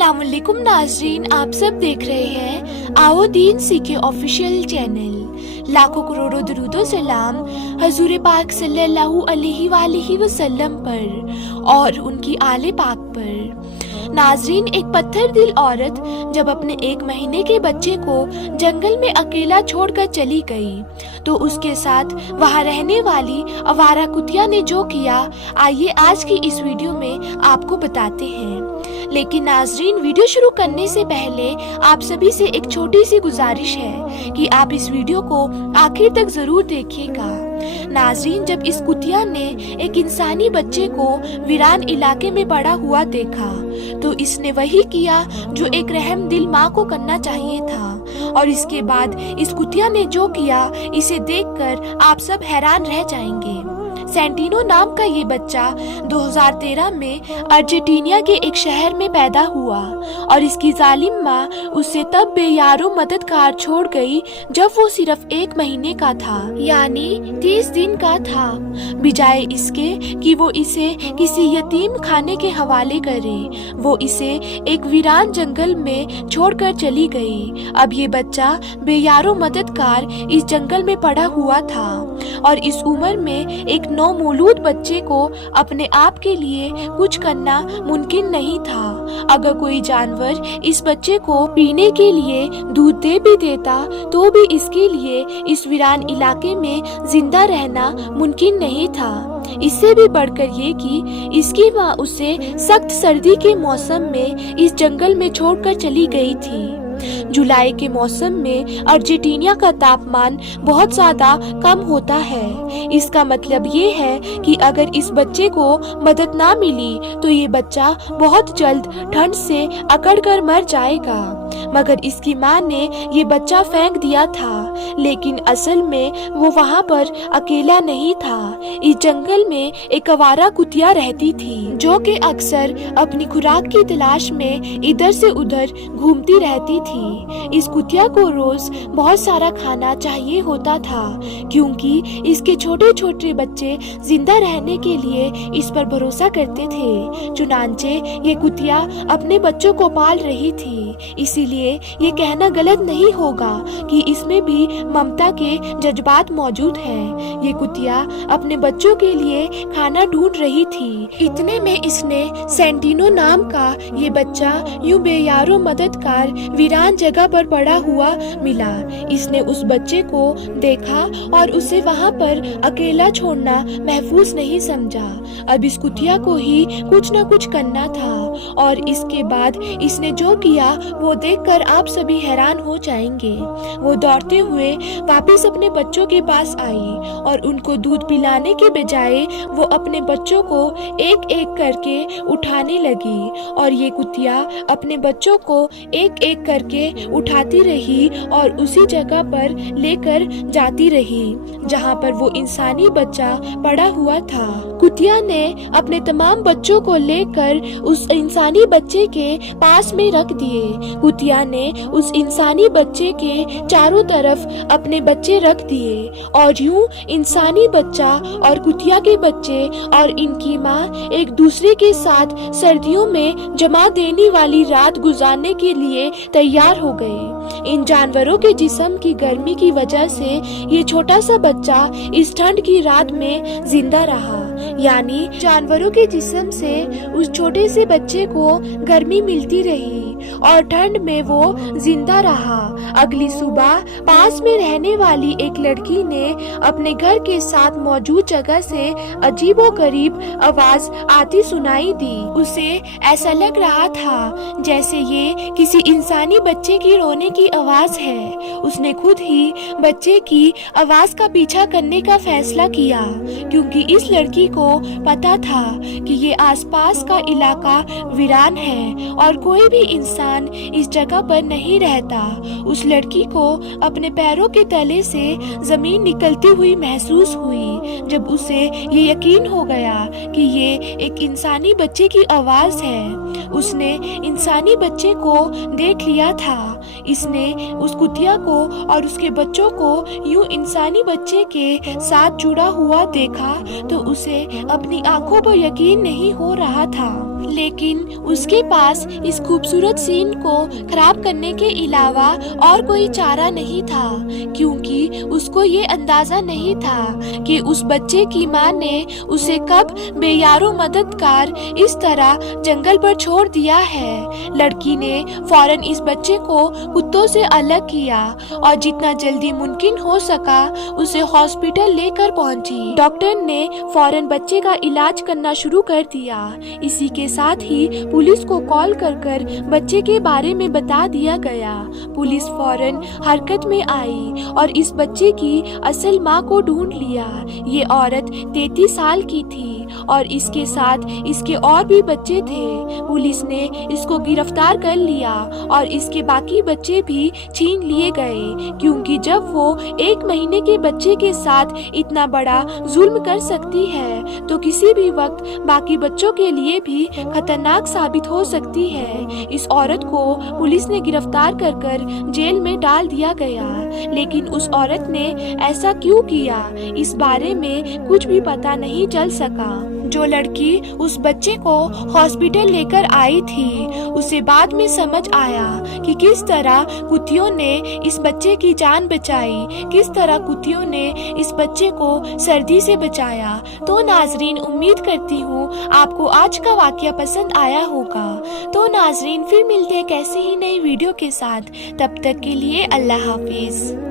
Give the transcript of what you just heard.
अस्सलामुअलैकुम नाजरीन, आप सब देख रहे हैं आओ दीन सीखे ऑफिशियल चैनल। लाखों करोड़ों दरूदो सलाम हजूर पाक सल्लल्लाहु अलैहि वसल्लम पर और उनकी आले पाक पर। नाजरीन, एक पत्थर दिल औरत जब अपने 1 महीने के बच्चे को जंगल में अकेला छोड़कर चली गई तो उसके साथ वहां रहने वाली आवारा कुतिया ने जो किया, आइए आज की इस वीडियो में आपको बताते हैं। लेकिन नाजरीन, वीडियो शुरू करने से पहले आप सभी से एक छोटी सी गुजारिश है कि आप इस वीडियो को आखिर तक जरूर देखिएगा। नाजरीन, जब इस कुतिया ने एक इंसानी बच्चे को वीरान इलाके में पड़ा हुआ देखा तो इसने वही किया जो एक रहम दिल माँ को करना चाहिए था। और इसके बाद इस कुतिया ने जो किया, इसे देखकर आप सब हैरान रह जाएंगे। सेंटिनो नाम का ये बच्चा 2013 में अर्जेंटीना के एक शहर में पैदा हुआ और इसकी जालिम माँ उसे तब बेयारो मददगार छोड़ गई जब वो सिर्फ 1 महीने का था, यानी 30 दिन का था। बजाय इसके कि वो इसे किसी यतीम खाने के हवाले करे, वो इसे एक वीरान जंगल में छोड़कर चली गई। अब ये बच्चा बेयारो मददगार इस जंगल में पड़ा हुआ था और इस उम्र में एक नौमौलूद बच्चे को अपने आप के लिए कुछ करना मुमकिन नहीं था। अगर कोई जानवर इस बच्चे को पीने के लिए दूध दे भी देता तो भी इसके लिए इस वीरान इलाके में जिंदा रहना मुमकिन नहीं था। इससे भी बढ़कर ये कि इसकी माँ उसे सख्त सर्दी के मौसम में इस जंगल में छोड़कर चली गई थी। जुलाई के मौसम में अर्जेंटीना का तापमान बहुत ज्यादा कम होता है। इसका मतलब ये है कि अगर इस बच्चे को मदद ना मिली तो ये बच्चा बहुत जल्द ठंड से अकड़कर मर जाएगा। मगर इसकी माँ ने ये बच्चा फेंक दिया था, लेकिन असल में वो वहाँ पर अकेला नहीं था। इस जंगल में एक आवारा कुतिया रहती थी जो कि अक्सर अपनी खुराक की तलाश में इधर से उधर घूमती रहती थी। इस कुतिया को रोज बहुत सारा खाना चाहिए होता था क्योंकि इसके छोटे छोटे बच्चे जिंदा रहने के लिए इस पर भरोसा करते थे। चुनांचे ये कुतिया अपने बच्चों को पाल रही थी, इसीलिए ये कहना गलत नहीं होगा कि इसमें भी ममता के जज्बात मौजूद हैं। ये कुतिया अपने बच्चों के लिए खाना ढूंढ रही थी। इतने में इसने सेंटिनो नाम का ये बच्चा यूं बेयारो मददगार वीरान जगह पर पड़ा हुआ मिला। इसने उस बच्चे को देखा और उसे वहाँ पर अकेला छोड़ना महफूज नहीं समझा। अब इस कुतिया को ही कुछ न कुछ करना था और इसके बाद इसने जो किया वो देखकर आप सभी हैरान हो जाएंगे। वो दौड़ते हुए वापस अपने बच्चों के पास आई और उनको दूध पिलाने के बजाय वो अपने बच्चों को एक एक करके उठाने लगी और ये कुतिया अपने बच्चों को एक एक करके उठाती रही और उसी जगह पर लेकर जाती रही जहाँ पर वो इंसानी बच्चा पड़ा हुआ था। कुतिया ने अपने तमाम बच्चों को लेकर उस इंसानी बच्चे के पास में रख दिए। कुतिया ने उस इंसानी बच्चे के चारों तरफ अपने बच्चे रख दिए और यूं इंसानी बच्चा और कुतिया के बच्चे और इनकी माँ एक दूसरे के साथ सर्दियों में जमा देने वाली रात गुजारने के लिए तैयार हो गए। इन जानवरों के जिस्म की गर्मी की वजह से ये छोटा सा बच्चा इस ठंड की रात में जिंदा रहा, यानी जानवरों के जिस्म से उस छोटे से बच्चे को गर्मी मिलती रही और ठंड में वो जिंदा रहा। अगली सुबह पास में रहने वाली एक लड़की ने अपने घर के साथ मौजूद जगह से अजीबोगरीब आवाज आती सुनाई दी। उसे ऐसा लग रहा था जैसे ये किसी इंसानी बच्चे की रोने की आवाज है। उसने खुद ही बच्चे की आवाज का पीछा करने का फैसला किया क्योंकि इस लड़की को पता था कि ये आसपास का इलाका वीरान है और कोई भी इंसान इंसान इस जगह पर नहीं रहता। उस लड़की को अपने पैरों के तले से जमीन निकलती हुई महसूस हुई जब उसे ये यकीन हो गया कि ये एक इंसानी बच्चे की आवाज है। उसने इंसानी बच्चे को देख लिया था। इसने उस कुतिया को और उसके बच्चों को यूं इंसानी बच्चे के साथ जुड़ा हुआ देखा तो उसे अपनी आंखों पर यकीन नहीं हो रहा था। लेकिन उसके पास इस खूबसूरत सीन को खराब करने के अलावा और कोई चारा नहीं था, क्योंकि उसको ये अंदाजा नहीं था कि उस बच्चे की माँ ने उसे कब बेयारो मददगार इस तरह जंगल पर छोड़ दिया है। लड़की ने फौरन इस बच्चे को कुत्तों से अलग किया और जितना जल्दी मुमकिन हो सका उसे हॉस्पिटल लेकर पहुंची। डॉक्टर ने फौरन बच्चे का इलाज करना शुरू कर दिया। इसी के साथ ही पुलिस को कॉल कर बच्चे के बारे में बता दिया गया। पुलिस फौरन हरकत में आई और इस बच्चे की असल माँ को ढूंढ लिया। ये औरत 33 साल की थी और इसके साथ इसके और भी बच्चे थे। पुलिस ने इसको गिरफ्तार कर लिया और इसके बाकी बच्चे भी छीन लिए गए, क्योंकि जब वो 1 महीने के बच्चे के साथ इतना बड़ा जुल्म कर सकती है तो किसी भी वक्त बाकी बच्चों के लिए भी खतरनाक साबित हो सकती है। इस औरत को पुलिस ने गिरफ्तार कर जेल में डाल दिया गया, लेकिन उस औरत ने ऐसा क्यों किया इस बारे में कुछ भी पता नहीं चल सका। जो लड़की उस बच्चे को हॉस्पिटल लेकर आई थी उसे बाद में समझ आया कि किस तरह कुत्तियों ने इस बच्चे की जान बचाई, किस तरह कुत्तियों ने इस बच्चे को सर्दी से बचाया। तो नाजरीन, उम्मीद करती हूँ आपको आज का वाकया पसंद आया होगा। तो नाजरीन, फिर मिलते हैं कैसे ही नई वीडियो के साथ। तब तक के लिए अल्लाह हाफिज।